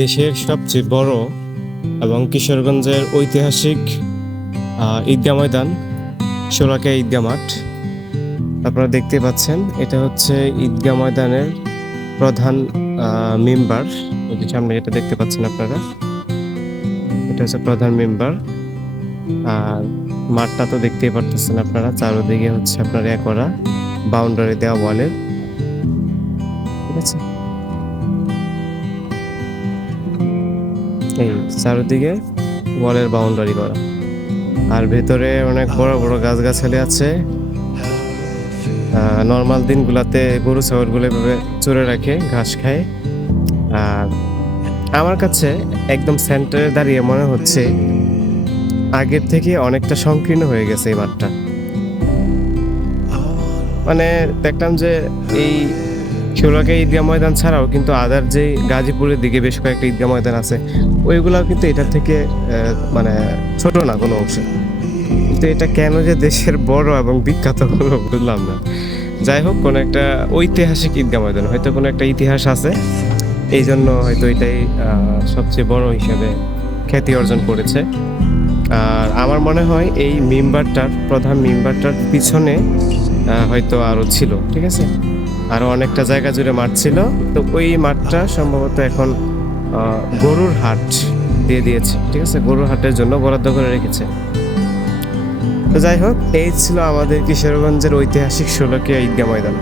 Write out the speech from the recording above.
দেশের সবচেয়ে বড় এবং কিশোরগঞ্জের ঐতিহাসিক ঈদগাহ ময়দান, শোলাকিয়া ঈদগাহ মাঠ। আপনারা দেখতে পাচ্ছেন, এটা হচ্ছে ঈদগাহ ময়দানের প্রধান মেম্বার। সামনে যেটা দেখতে পাচ্ছেন আপনারা, এটা হচ্ছে প্রধান মেম্বার। আর মাঠটা তো দেখতেই পারতেছেন আপনারা, চারোদিকে হচ্ছে আপনার করা বাউন্ডারি দেওয়া ওয়ালের, ঠিক আছে। এই চারদিকে ওয়ালের বাউন্ডারি করা, আর ভেতরে অনেক বড় বড় গাছগাছালি আছে। নর্মাল দিনগুলাতে গরু ছাগলগুলো এভাবে চড়ে রাখে, ঘাস খায়। আর আমার কাছে একদম সেন্টারে দাঁড়িয়ে মনে হচ্ছে আগের থেকে অনেকটা সংকীর্ণ হয়ে গেছে এই মাঠটা। মানে দেখলাম যে এই শোলাকিয়া ঈদগাহ ময়দান ছাড়াও কিন্তু আদার যে গাজীপুরের দিকে বেশ কয়েকটা ঈদগাহ ময়দান আছে, ওইগুলাও কিন্তু এটার থেকে মানে ছোট না কোনো অংশে। কিন্তু এটা কেন যে দেশের বড় এবং বিখ্যাত হলো বুঝলাম না। যাই হোক, কোনো একটা ঐতিহাসিক ঈদগাহ ময়দান, হয়তো কোনো একটা ইতিহাস আছে, এই জন্য হয়তো এটাই সবচেয়ে বড় হিসাবে খ্যাতি অর্জন করেছে। আর আমার মনে হয় এই প্রধান মেম্বারটার পিছনে হয়তো আরও ছিল, ঠিক আছে, আরও অনেকটা জায়গা জুড়ে মাঠ ছিল। তো ওই মাঠটা সম্ভবত এখন গরুর হাট দিয়ে দিয়েছে, ঠিক আছে, গরুর হাটের জন্য বরাদ্দ করে রেখেছে। তো যাই হোক, এই ছিল আমাদের কিশোরগঞ্জের ঐতিহাসিক শোলাকিয়া ঈদগাহ ময়দান।